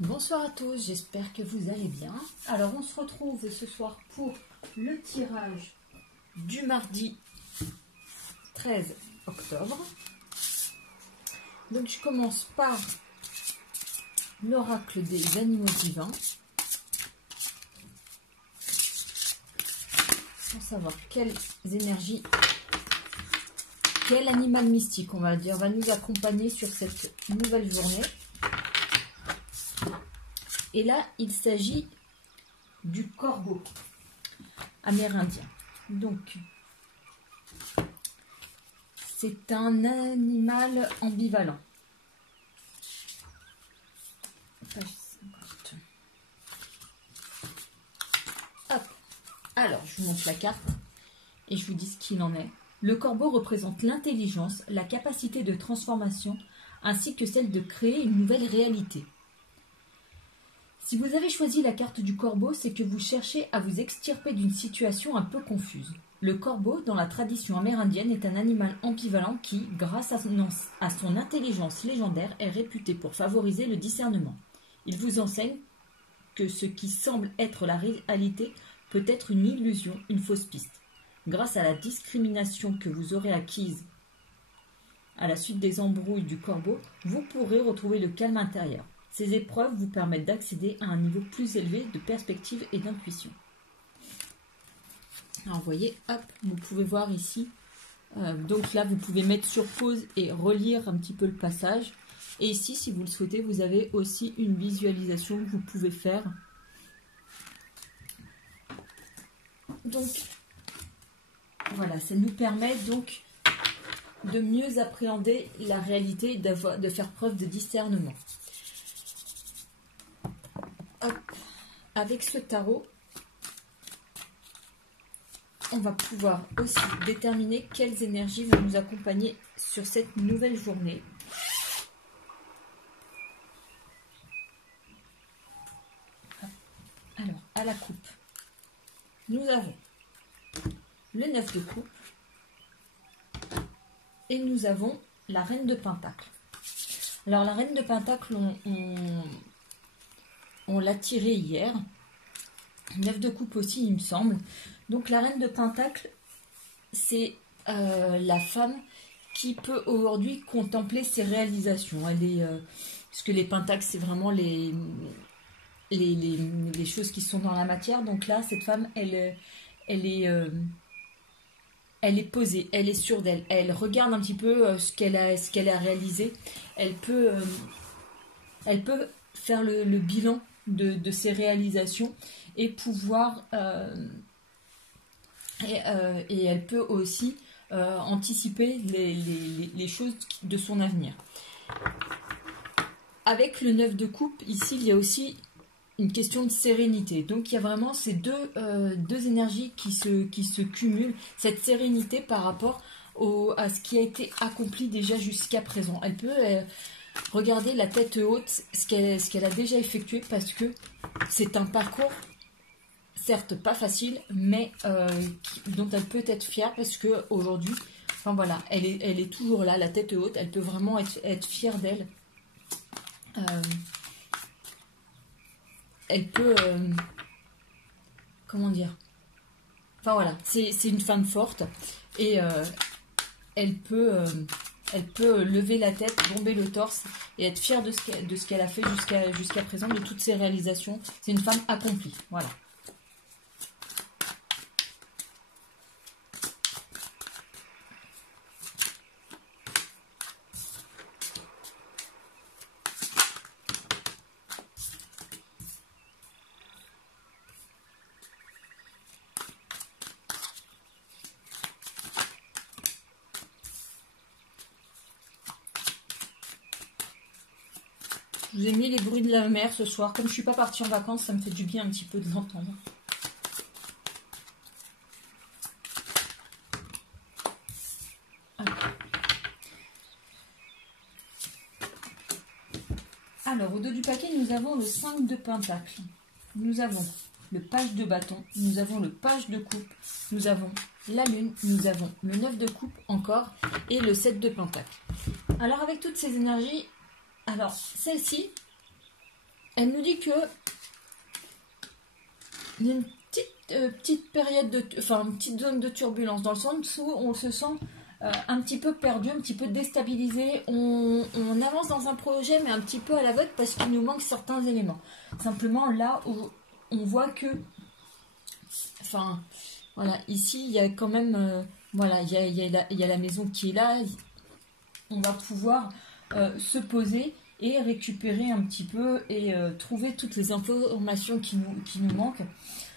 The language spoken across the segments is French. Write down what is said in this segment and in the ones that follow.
Bonsoir à tous, j'espère que vous allez bien. Alors on se retrouve ce soir pour le tirage du mardi 13 octobre. Donc je commence par l'oracle des animaux divins. Pour savoir quelles énergies, quel animal mystique on va dire va nous accompagner sur cette nouvelle journée. Et là, il s'agit du corbeau amérindien. Donc, c'est un animal ambivalent. Page 50. Hop. Alors, je vous montre la carte et je vous dis ce qu'il en est. Le corbeau représente l'intelligence, la capacité de transformation, ainsi que celle de créer une nouvelle réalité. Si vous avez choisi la carte du corbeau, c'est que vous cherchez à vous extirper d'une situation un peu confuse. Le corbeau, dans la tradition amérindienne, est un animal ambivalent qui, grâce à son intelligence légendaire, est réputé pour favoriser le discernement. Il vous enseigne que ce qui semble être la réalité peut être une illusion, une fausse piste. Grâce à la discrimination que vous aurez acquise à la suite des embrouilles du corbeau, vous pourrez retrouver le calme intérieur. Ces épreuves vous permettent d'accéder à un niveau plus élevé de perspective et d'intuition. Alors vous voyez, hop, vous pouvez voir ici. Donc là, vous pouvez mettre sur pause et relire un petit peu le passage. Et ici, si vous le souhaitez, vous avez aussi une visualisation que vous pouvez faire. Donc, voilà, ça nous permet donc de mieux appréhender la réalité et de faire preuve de discernement. Hop. Avec ce tarot, on va pouvoir aussi déterminer quelles énergies vont nous accompagner sur cette nouvelle journée. Alors, à la coupe, nous avons le 9 de coupe et nous avons la reine de pentacle. Alors, la reine de pentacle, on l'a tirée hier. 9 de coupe aussi, il me semble. Donc la reine de pentacle, c'est la femme qui peut aujourd'hui contempler ses réalisations. Elle est, parce que les pentacles, c'est vraiment les choses qui sont dans la matière. Donc là, cette femme, elle est posée, elle est sûre d'elle. Elle regarde un petit peu ce qu'elle a réalisé. Elle peut faire le bilan de ses réalisations et pouvoir et elle peut aussi anticiper les choses de son avenir. Avec le 9 de coupe, ici, il y a aussi une question de sérénité. Donc, il y a vraiment ces deux énergies qui se cumulent. Cette sérénité par rapport à ce qui a été accompli déjà jusqu'à présent. Elle peut regarder la tête haute ce qu'elle a déjà effectué parce que c'est un parcours, certes pas facile, mais dont elle peut être fière parce qu'aujourd'hui, enfin voilà, elle est toujours là, la tête haute, elle peut vraiment être fière d'elle. Elle peut... comment dire? Enfin voilà, c'est une femme forte et elle peut lever la tête, bomber le torse et être fière de ce qu'elle a fait jusqu'à présent, de toutes ses réalisations. C'est une femme accomplie, voilà. Je vous ai mis les bruits de la mer ce soir. Comme je ne suis pas partie en vacances, ça me fait du bien un petit peu de l'entendre. Alors, au dos du paquet, nous avons le 5 de pentacle. Nous avons le page de bâton. Nous avons le page de coupe. Nous avons la lune. Nous avons le 9 de coupe encore. Et le 7 de pentacle. Alors, avec toutes ces énergies... Alors, celle-ci, elle nous dit que il y a une petite période une petite zone de turbulence, dans le sens où on se sent un petit peu perdu, un petit peu déstabilisé. On avance dans un projet, mais un petit peu à l'aveugle parce qu'il nous manque certains éléments. Simplement, là où on voit que, voilà, ici, il y a quand même, voilà, il y a la maison qui est là. On va pouvoir se poser et récupérer un petit peu et trouver toutes les informations qui nous manquent.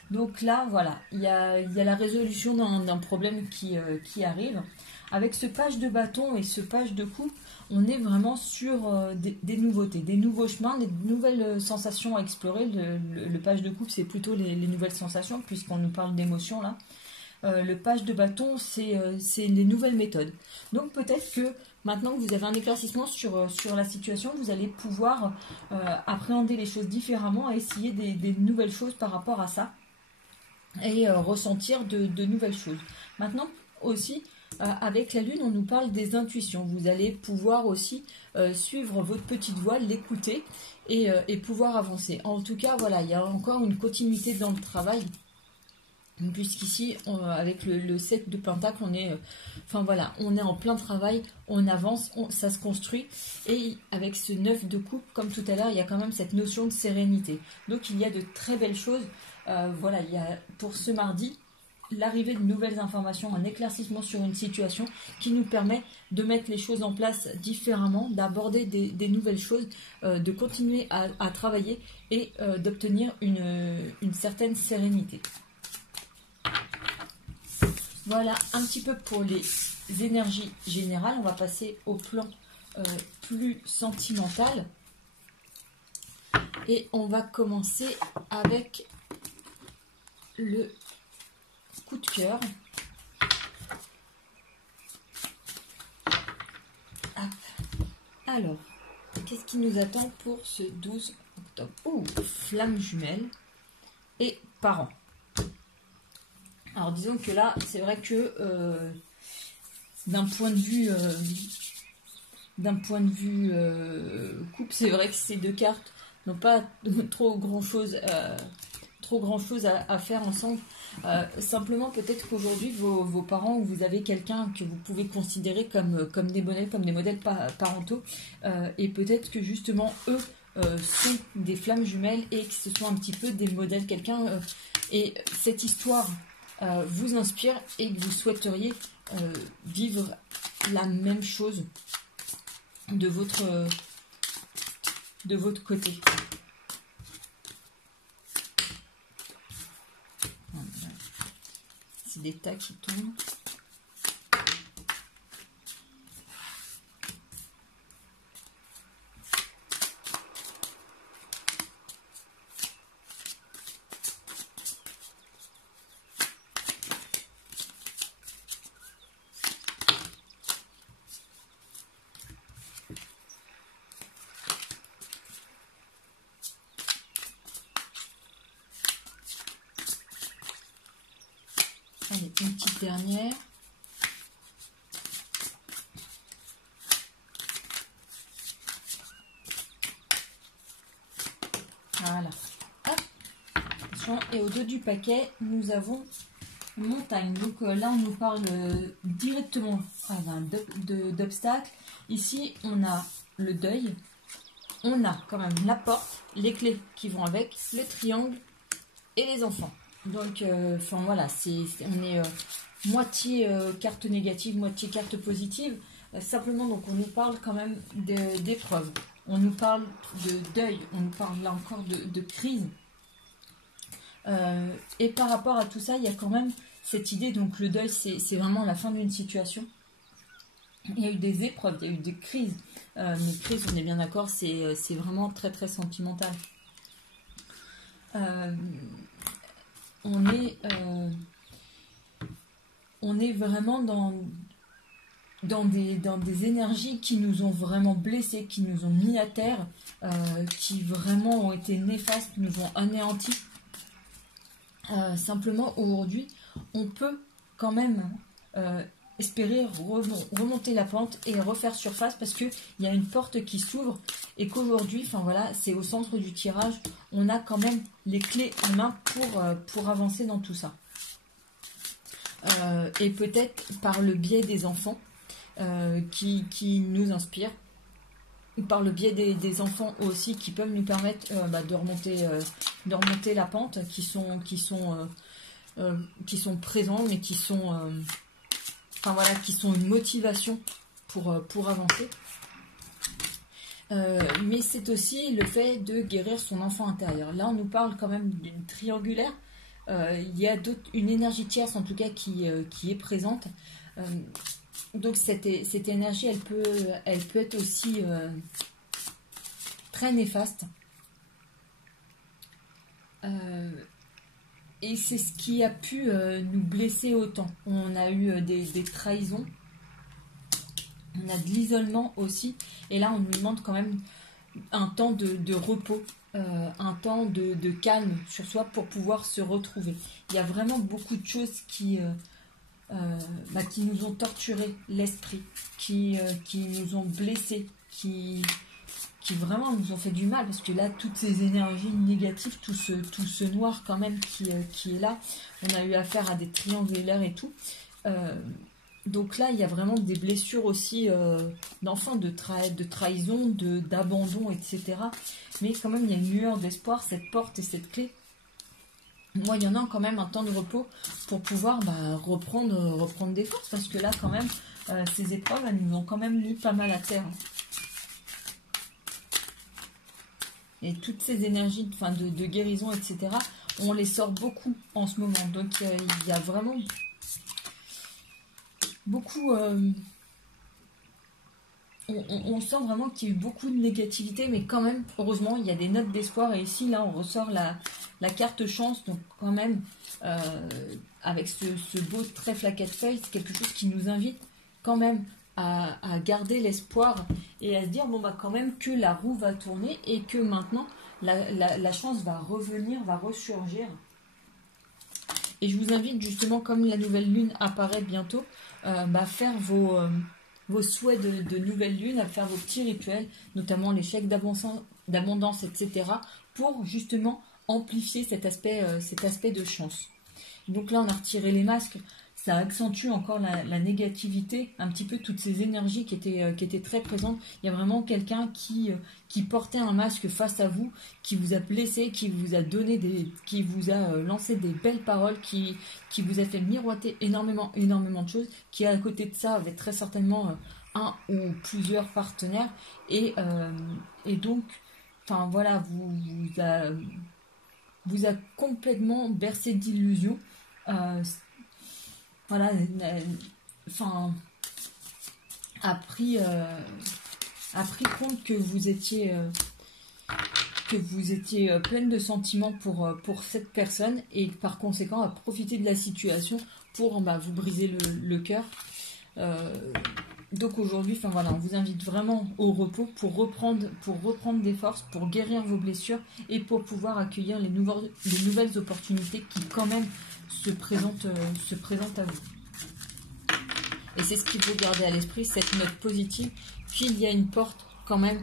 Donc là, voilà, il y a la résolution d'un problème qui arrive. Avec ce page de bâton et ce page de coupe, on est vraiment sur des nouveautés, des nouveaux chemins, des nouvelles sensations à explorer. Le page de coupe, c'est plutôt les nouvelles sensations, puisqu'on nous parle d'émotions là. Le page de bâton, c'est les nouvelles méthodes. Donc peut-être que maintenant que vous avez un éclaircissement sur la situation, vous allez pouvoir appréhender les choses différemment et essayer des nouvelles choses par rapport à ça et ressentir de nouvelles choses. Maintenant aussi, avec la lune, on nous parle des intuitions. Vous allez pouvoir aussi suivre votre petite voix, l'écouter et pouvoir avancer. En tout cas, voilà, il y a encore une continuité dans le travail. Puisqu'ici, avec le 7 de Pentacle, on est en plein travail, on avance, ça se construit. Et avec ce 9 de coupe, comme tout à l'heure, il y a quand même cette notion de sérénité. Donc il y a de très belles choses. Voilà, il y a pour ce mardi l'arrivée de nouvelles informations, un éclaircissement sur une situation qui nous permet de mettre les choses en place différemment, d'aborder des nouvelles choses, de continuer à travailler et d'obtenir une certaine sérénité. Voilà un petit peu pour les énergies générales. On va passer au plan plus sentimental. Et on va commencer avec le coup de cœur. Alors, qu'est-ce qui nous attend pour ce 12 octobre? Oh, flamme jumelle et parents. Alors disons que là, c'est vrai que d'un point de vue couple, c'est vrai que ces deux cartes n'ont pas trop grand chose à faire ensemble. Simplement, peut-être qu'aujourd'hui, vos parents ou vous avez quelqu'un que vous pouvez considérer comme des modèles parentaux, et peut-être que justement eux sont des flammes jumelles et que ce sont un petit peu des modèles, quelqu'un et cette histoire vous inspire et que vous souhaiteriez vivre la même chose de votre côté. C'est des tas qui tombent. Allez, une petite dernière. Voilà. Hop. Et au dos du paquet, nous avons montagne. Donc là, on nous parle directement d'obstacles. Ici, on a le deuil. On a quand même la porte, les clés qui vont avec, le triangle et les enfants. Donc, voilà, on est moitié carte négative, moitié carte positive. Simplement, donc, on nous parle quand même d'épreuves. On nous parle de deuil, on nous parle là encore de crise. Et par rapport à tout ça, il y a quand même cette idée, donc le deuil, c'est vraiment la fin d'une situation. Il y a eu des épreuves, il y a eu des crises. Mais crises, on est bien d'accord, c'est vraiment très très sentimental. On est vraiment dans des énergies qui nous ont vraiment blessés, qui nous ont mis à terre, qui vraiment ont été néfastes, nous ont anéantis. Simplement, aujourd'hui, on peut quand même espérer remonter la pente et refaire surface parce qu'il y a une porte qui s'ouvre et qu'aujourd'hui, enfin voilà, c'est au centre du tirage, on a quand même les clés en main pour avancer dans tout ça. Et peut-être par le biais des enfants qui nous inspirent, par le biais des enfants aussi qui peuvent nous permettre de remonter la pente, qui sont présents, mais qui sont qui sont une motivation pour avancer. Mais c'est aussi le fait de guérir son enfant intérieur. Là, on nous parle quand même d'une triangulaire. Il y a une énergie tierce, en tout cas, qui est présente. Donc, cette énergie, elle peut être aussi très néfaste. Et c'est ce qui a pu nous blesser autant. On a eu des trahisons. On a de l'isolement aussi. Et là, on nous demande quand même un temps de repos, un temps de calme sur soi pour pouvoir se retrouver. Il y a vraiment beaucoup de choses qui nous ont torturé l'esprit, qui nous ont blessés, qui vraiment nous ont fait du mal, parce que là, toutes ces énergies négatives, tout ce noir quand même qui est là, on a eu affaire à des triangulaires et tout. Donc là, il y a vraiment des blessures aussi d'enfants, de trahison, d'abandon, etc. Mais quand même, il y a une lueur d'espoir, cette porte et cette clé. Moi, il y en a quand même un temps de repos pour pouvoir reprendre des forces, parce que là, quand même, ces épreuves, elles nous ont quand même mis pas mal à terre. Et toutes ces énergies de guérison, etc., on les sort beaucoup en ce moment. Donc, il y a vraiment beaucoup... on sent vraiment qu'il y a eu beaucoup de négativité, mais quand même, heureusement, il y a des notes d'espoir. Et ici, là, on ressort la carte chance. Donc, quand même, avec ce beau trèfle à 4 feuilles, c'est quelque chose qui nous invite quand même à garder l'espoir et à se dire, bon, bah, quand même, que la roue va tourner et que maintenant, la chance va revenir, va ressurgir. Et je vous invite justement, comme la nouvelle lune apparaît bientôt, faire vos souhaits de nouvelle lune, à faire vos petits rituels, notamment les chèques d'abondance, etc., pour justement amplifier cet aspect de chance. Donc là, on a retiré les masques, ça accentue encore la négativité, un petit peu toutes ces énergies qui étaient très présentes. Il y a vraiment quelqu'un qui portait un masque face à vous, qui vous a blessé, qui vous a lancé des belles paroles, qui vous a fait miroiter énormément de choses, qui à côté de ça avait très certainement un ou plusieurs partenaires, et donc, enfin voilà, vous a complètement bercé d'illusions. Voilà, a pris compte que vous étiez pleine de sentiments pour cette personne, et par conséquent a profité de la situation pour vous briser le cœur. Donc aujourd'hui, on vous invite vraiment au repos pour reprendre des forces, pour guérir vos blessures et pour pouvoir accueillir les nouvelles opportunités qui quand même se présentent à vous. Et c'est ce qu'il faut garder à l'esprit, cette note positive, qu'il y a une porte quand même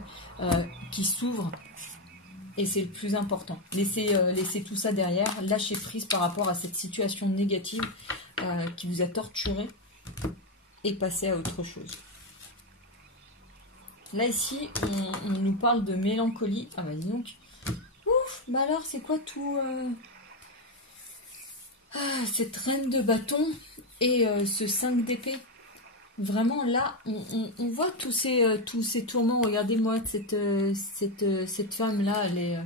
qui s'ouvre, et c'est le plus important. Laissez tout ça derrière, lâchez prise par rapport à cette situation négative qui vous a torturé, et passez à autre chose. Là ici, on nous parle de mélancolie. Ah bah dis donc. Ouf, bah alors c'est quoi tout cette reine de bâton et ce 5 d'épée. Vraiment là, on voit tous ces tourments. Regardez-moi cette femme là, elle est...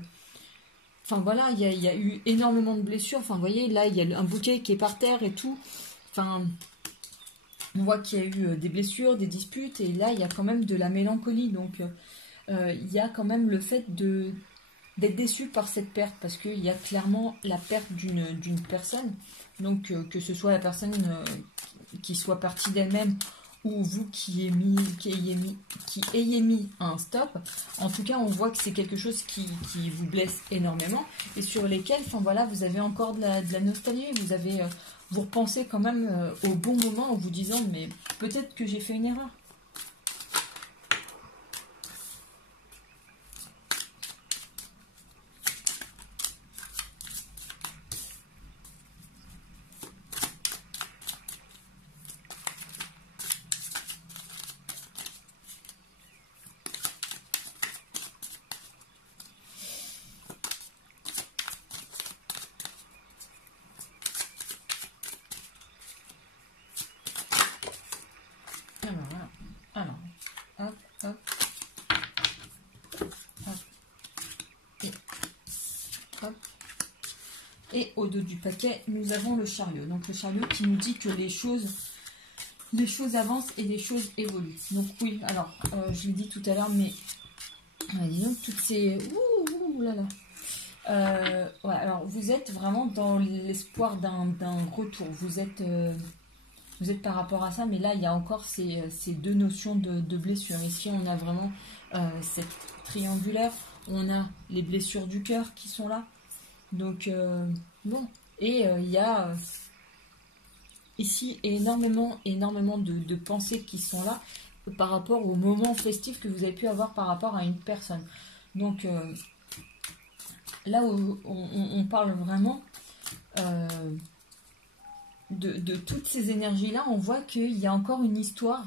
Enfin voilà, il y a eu énormément de blessures. Enfin vous voyez, là il y a un bouquet qui est par terre et tout. Enfin... On voit qu'il y a eu des blessures, des disputes, et là, il y a quand même de la mélancolie. Donc, il y a quand même le fait d'être déçu par cette perte, parce qu'il y a clairement la perte d'une personne. Donc, que ce soit la personne qui soit partie d'elle-même, ou vous qui ayez mis un stop. En tout cas, on voit que c'est quelque chose qui vous blesse énormément, et sur lesquels, enfin voilà, vous avez encore de la nostalgie, vous avez vous repensez quand même au bon moment en vous disant mais peut-être que j'ai fait une erreur. Et au dos du paquet, nous avons le chariot. Donc le chariot qui nous dit que les choses avancent et les choses évoluent. Donc oui, alors je l'ai dit tout à l'heure, mais disons toutes ces... Ouh là là. Ouais, alors vous êtes vraiment dans l'espoir d'un retour. Vous êtes par rapport à ça, mais là il y a encore ces deux notions de blessures. Ici on a vraiment cette triangulaire, on a les blessures du cœur qui sont là. Donc, bon. Et il y a ici énormément de pensées qui sont là par rapport au moment festif que vous avez pu avoir par rapport à une personne. Donc, là où on parle vraiment de toutes ces énergies-là, on voit qu'il y a encore une histoire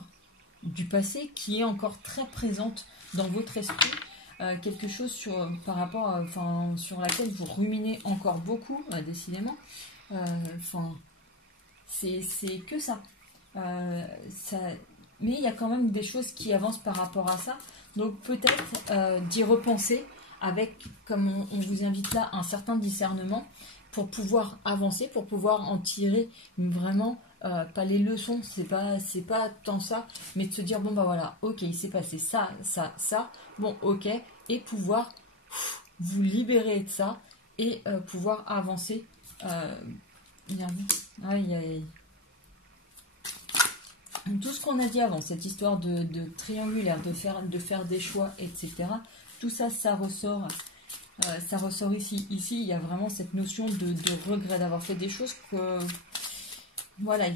du passé qui est encore très présente dans votre esprit. Quelque chose par rapport sur laquelle vous ruminez encore beaucoup, décidément. C'est que ça. Mais il y a quand même des choses qui avancent par rapport à ça. Donc peut-être d'y repenser avec, comme on vous invite là, un certain discernement pour pouvoir avancer, pour pouvoir en tirer vraiment pas les leçons, c'est pas tant ça, mais de se dire bon bah voilà, ok, il s'est passé ça, bon ok, et pouvoir vous libérer de ça et pouvoir avancer. Tout ce qu'on a dit avant, cette histoire de triangulaire, de faire des choix, etc. Tout ça, ça ressort ici. Ici, il y a vraiment cette notion de regret d'avoir fait des choses que, voilà,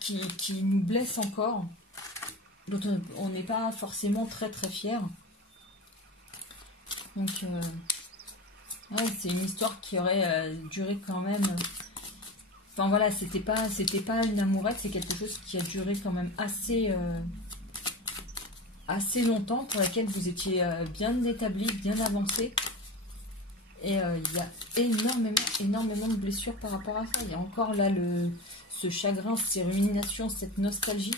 qui nous blessent encore, dont on n'est pas forcément très très fier. Donc, ouais, c'est une histoire qui aurait duré quand même. Enfin voilà, c'était pas une amourette, c'est quelque chose qui a duré quand même assez longtemps, pour laquelle vous étiez bien établi, bien avancé. Et il y a énormément de blessures par rapport à ça. Il y a encore là ce chagrin, ces ruminations, cette nostalgie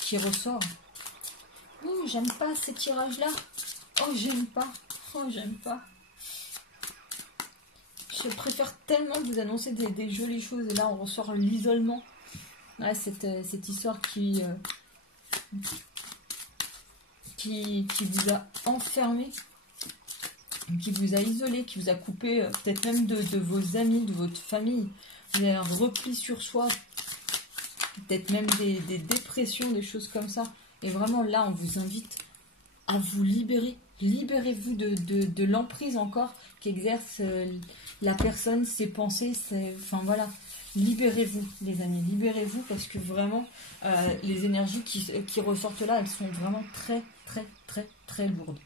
qui ressort. Oh, j'aime pas ces tirages-là. Oh, j'aime pas. Oh, j'aime pas. Je préfère tellement vous annoncer des jolies choses. Et là, on ressort l'isolement. Ouais, cette histoire qui vous a enfermé, qui vous a isolé, qui vous a coupé peut-être même de vos amis, de votre famille. Vous avez un repli sur soi, peut-être même des dépressions, des choses comme ça. Et vraiment là, on vous invite à vous libérer. Libérez-vous de l'emprise encore qu'exerce la personne, ses pensées, enfin voilà. Libérez-vous, les amis, libérez-vous, parce que vraiment, les énergies qui ressortent là, elles sont vraiment très, très, très, très lourdes.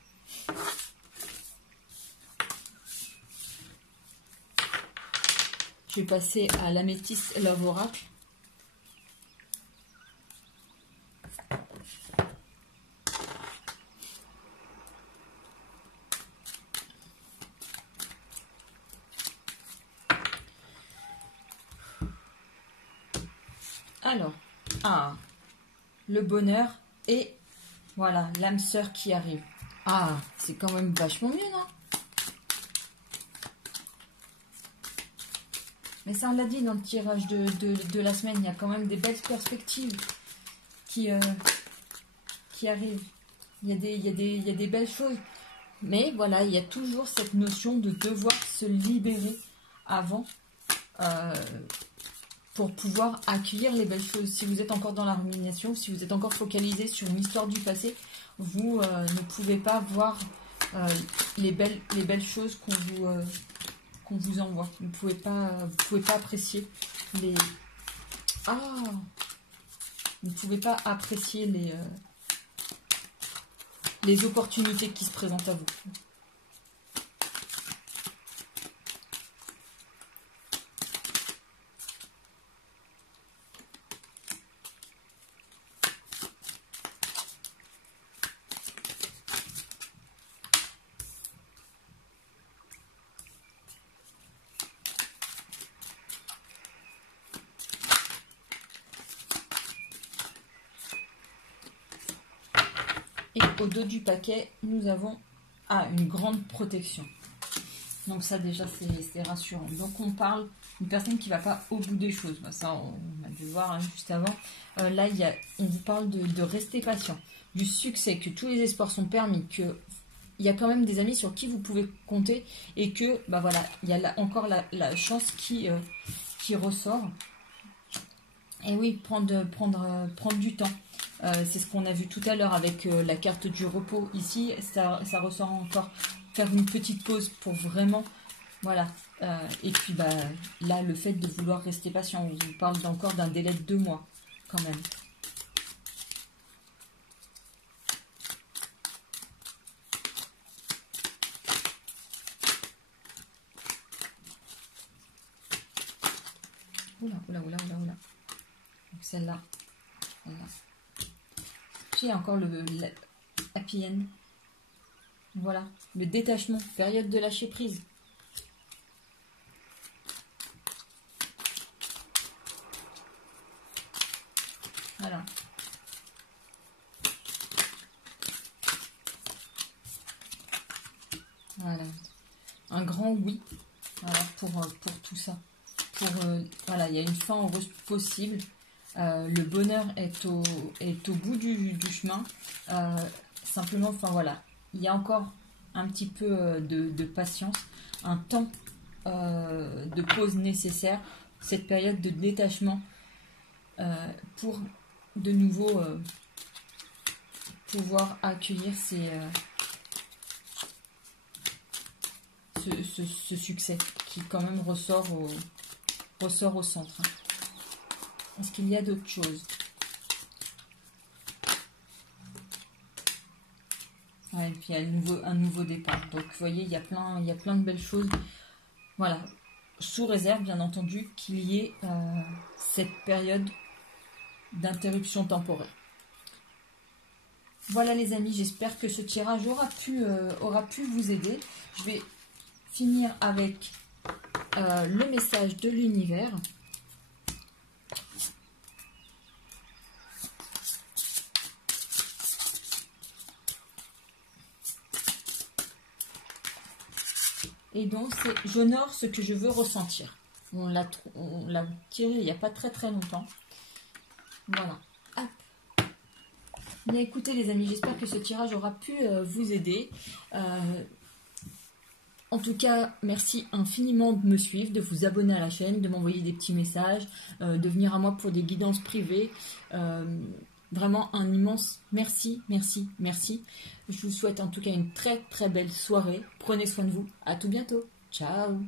Je vais passer à l'améthyste Love Oracle. Alors, le bonheur et voilà, l'âme sœur qui arrive. Ah, c'est quand même vachement mieux, non? Mais ça, on l'a dit dans le tirage de la semaine, il y a quand même des belles perspectives qui arrivent. Il y a des belles choses. Mais voilà, il y a toujours cette notion de devoir se libérer avant pour pouvoir accueillir les belles choses. Si vous êtes encore dans la rumination, si vous êtes encore focalisé sur une histoire du passé, vous ne pouvez pas voir les belles choses qu'on vous envoie. Vous pouvez pas apprécier les... Ah, vous ne pouvez pas apprécier les opportunités qui se présentent à vous. Et au dos du paquet, nous avons une grande protection. Donc ça déjà c'est rassurant. Donc on parle d'une personne qui ne va pas au bout des choses. Ça on a dû voir juste avant. Là on vous parle de rester patient, du succès, que tous les espoirs sont permis, qu'il y a quand même des amis sur qui vous pouvez compter et que voilà, il y a encore la chance qui ressort. Et oui, prendre du temps. C'est ce qu'on a vu tout à l'heure avec la carte du repos. Ici, ça ressort encore. Faire une petite pause pour vraiment... Voilà. Et puis, là, le fait de vouloir rester patient. On vous parle encore d'un délai de 2 mois, quand même. Oula. Donc celle-là. J'ai encore le happy end. Voilà, le détachement, période de lâcher prise. Voilà. Voilà. Un grand oui. Voilà, pour tout ça. Voilà, il y a une fin heureuse possible. Le bonheur est au bout du chemin. Simplement, voilà, il y a encore un petit peu de patience, un temps de pause nécessaire, cette période de détachement pour de nouveau pouvoir accueillir ce succès qui quand même ressort au centre. Est-ce qu'il y a d'autres choses? Ouais, et puis il y a un nouveau départ. Donc vous voyez, il y a plein de belles choses. Voilà. Sous réserve, bien entendu, qu'il y ait cette période d'interruption temporaire. Voilà les amis, j'espère que ce tirage aura pu vous aider. Je vais finir avec le message de l'univers. Et donc, c'est « J'honore ce que je veux ressentir ». On l'a tiré il n'y a pas très longtemps. Voilà. Hop. Bien écoutez les amis, j'espère que ce tirage aura pu vous aider. En tout cas, merci infiniment de me suivre, de vous abonner à la chaîne, de m'envoyer des petits messages, de venir à moi pour des guidances privées. Vraiment un immense merci. Je vous souhaite en tout cas une très belle soirée. Prenez soin de vous. À tout bientôt. Ciao.